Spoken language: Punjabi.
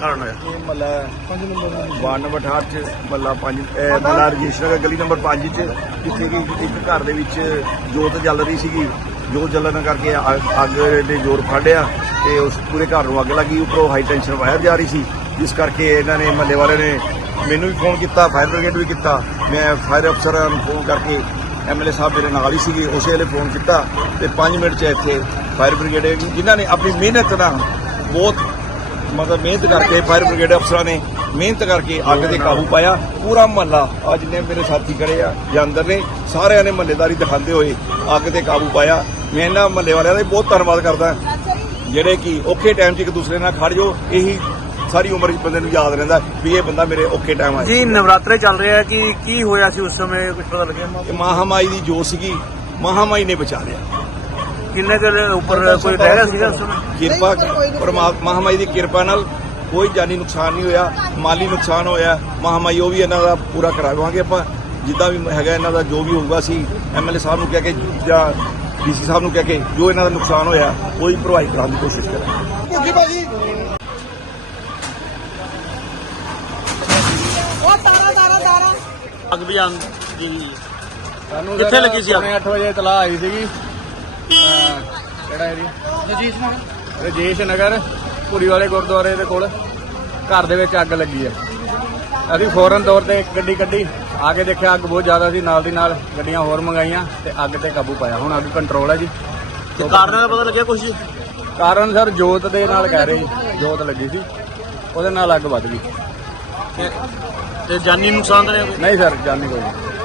ਕਾਰਨ 5 ਨੰਬਰ ਵਾਰਡ ਨੰਬਰ 68 ਚ ਮੱਲਾ 5 ਮੱਲਾ ਰਜਿਸਟਰ ਗਲੀ ਨੰਬਰ 5 ਚ, ਜਿੱਥੇ ਕਿ ਇੱਕ ਘਰ ਦੇ ਵਿੱਚ ਜੋਤ ਜਲ ਰਹੀ ਸੀਗੀ। ਜੋਤ ਜਲਣ ਕਰਕੇ ਅੱਗ ਨੇ ਜ਼ੋਰ ਫੜਿਆ ਤੇ ਉਸ ਪੂਰੇ ਘਰ ਨੂੰ ਅੱਗ ਲੱਗੀ, ਉੱਪਰੋਂ ਹਾਈ ਟੈਂਸ਼ਨ ਵਾਇਰ ਜਾ ਰਹੀ ਸੀ। ਜਿਸ ਕਰਕੇ ਇਹਨਾਂ ਨੇ ਮੱਲੇ ਵਾਲਿਆਂ ਨੇ ਮੈਨੂੰ ਵੀ ਫੋਨ ਕੀਤਾ ਫਾਇਰ ਬ੍ਰਿਗੇਡ ਵੀ ਕੀਤਾ। ਮੈਂ ਫਾਇਰ ਅਫਸਰਾਂ ਨੂੰ ਫੋਨ ਕਰਕੇ ਐਮਐਲਏ ਸਾਹਿਬ ਮੇਰੇ ਨਾਲ ਹੀ ਸੀਗੇ, ਉਸੇ ਵੇਲੇ ਫੋਨ ਕੀਤਾ ਤੇ 5 ਮਿੰਟ ਚ ਇੱਥੇ ਫਾਇਰ ਬ੍ਰਿਗੇਡ ਜਿਨ੍ਹਾਂ ਨੇ ਆਪਣੀ ਮਿਹਨਤ ਨਾਲ ਬਹੁਤ ਮਤਲਬ ਮਿਹਨਤ ਕਰਕੇ ਫਾਇਰ ਬ੍ਰਿਗੇਡ ਅਫਸਰਾਂ ਨੇ ਮਿਹਨਤ ਕਰਕੇ ਅੱਗ ਤੇ ਕਾਬੂ ਪਾਇਆ। ਪੂਰਾ ਮਹੱਲਾ ਅੱਜ ਨੇ ਮੇਰੇ ਸਾਥੀ ਖੜੇ ਆ, ਜਾਂ ਅੰਦਰ ਨੇ, ਸਾਰਿਆਂ ਨੇ ਮਹੱਲੇਦਾਰੀ ਦਿਖਾਉਂਦੇ ਹੋਏ ਅੱਗ ਤੇ ਕਾਬੂ ਪਾਇਆ। ਮੈਂ ਇਹਨਾਂ ਮਹੱਲੇ ਵਾਲਿਆਂ ਦਾ ਵੀ ਬਹੁਤ ਧੰਨਵਾਦ ਕਰਦਾ। ਜਿਹੜੇ ਕਿ ਔਖੇ ਟਾਈਮ 'ਚ ਇੱਕ ਦੂਸਰੇ ਨਾਲ ਖੜ ਜਾਓ, ਇਹੀ ਸਾਰੀ ਉਮਰ 'ਚ ਬੰਦੇ ਨੂੰ ਯਾਦ ਰਹਿੰਦਾ ਵੀ ਇਹ ਬੰਦਾ ਮੇਰੇ ਔਖੇ ਟਾਈਮ ਆਇਆ। ਜੀ ਨਵਰਾਤਰੇ ਚੱਲ ਰਹੇ ਆ ਕਿ ਕੀ ਹੋਇਆ ਸੀ ਉਸ ਸਮੇਂ? ਕੁਝ ਪਤਾ ਲੱਗਿਆ ਇਹ ਮਹਾਮਾਈ ਦੀ ਜੋ ਸੀਗੀ ਮਹਾਮਾਈ ਨੇ ਬਚਾ ਲਿਆ। ਕਿੰਨੇ ਕੁ ਉੱਪਰ ਕੋਈ ਰਹਿ ਗਿਆ ਸੀਗਾ ਉਸ ਸਮੇਂ? ਕਿਰਪਾ ਪਰਮਾਤਮਾ ਮਹਾਮਾਈ ਦੀ ਕਿਰਪਾ ਨਾਲ ਕੋਈ ਜਾਨੀ ਨੁਕਸਾਨ ਨਹੀਂ ਹੋਇਆ ਮਾਲੀ ਨੁਕਸਾਨ ਹੋਇਆ। ਮਹਾਮਾਈ ਉਹ ਵੀ ਇਹਨਾਂ ਦਾ ਪੂਰਾ ਕਰਾਵਾਂਗੇ ਆਪਾਂ। ਜਿੱਦਾਂ ਵੀ ਹੈਗਾ ਇਹਨਾਂ ਦਾ ਜੋ ਵੀ ਹੋਊਗਾ ਸੀ ਐਮਐਲਏ ਸਾਹਿਬ ਨੂੰ ਕਹਿ ਕੇ ਜਾਂ ਡੀਸੀ ਸਾਹਿਬ ਨੂੰ ਕਹਿ ਕੇ ਜੋ ਇਹਨਾਂ ਦਾ ਨੁਕਸਾਨ ਹੋਇਆ ਉਹਦੀ ਭਰਵਾਈ ਕਰਾਉਣ ਦੀ ਕੋਸ਼ਿਸ਼ ਕਰਾਂਗੇ ਉਹ ਤਾਰਾ ਤਾਰਾ ਤਾਰਾ ਅੱਗ ਬੁਝਾਉਣ ਦੀ ਸਾਨੂੰ ਕਿੱਥੇ ਸਰ ਲੱਗੀ ਸੀ ਅੱਗ? ਪੌਣੇ ਅੱਠ ਵਜੇ ਤਲਾ ਆਈ ਸੀਗੀ। ਅਹ ਕਿਹੜਾ ਏਰੀਆ ਰਜੀਸ਼ ਨਗਰ। ਰਜੇਸ਼ ਨਗਰ ਪੁਰੀ ਵਾਲੇ ਗੁਰਦੁਆਰੇ ਦੇ ਕੋਲ। ਘਰ ਦੇ ਵਿੱਚ ਅੱਗ ਲੱਗੀ ਹੈ ਅਸੀਂ ਫੌਰਨ ਤੌਰ ਤੇ ਇੱਕ ਗੱਡੀ ਕੱਢੀ। ਆ ਕੇ ਦੇਖਿਆ ਅੱਗ ਬਹੁਤ ਜ਼ਿਆਦਾ ਸੀ। ਨਾਲ ਦੀ ਨਾਲ ਗੱਡੀਆਂ ਹੋਰ ਮੰਗਾਈਆਂ ਤੇ ਅੱਗ ਤੇ ਕਾਬੂ ਪਾਇਆ। ਹੁਣ ਅੱਗ ਕੰਟਰੋਲ ਹੈ ਜੀ। ਤੇ ਕਾਰਨਾਂ ਦਾ ਪਤਾ ਲੱਗਿਆ ਕੁਝ ਕਾਰਨ ਸਰ ਜੋਤ ਦੇ ਨਾਲ ਕਹਿ ਰਹੇ ਜੀ। ਜੋਤ ਲੱਗੀ ਸੀ। ਉਹਦੇ ਨਾਲ ਅੱਗ ਵੱਧ ਗਈ। ਤੇ ਜਾਨੀ ਨੁਕਸਾਨ ਤਾਂ ਨਹੀਂ ਨਹੀਂ ਸਰ ਜਾਨੀ ਕੋਈ ਨਹੀਂ।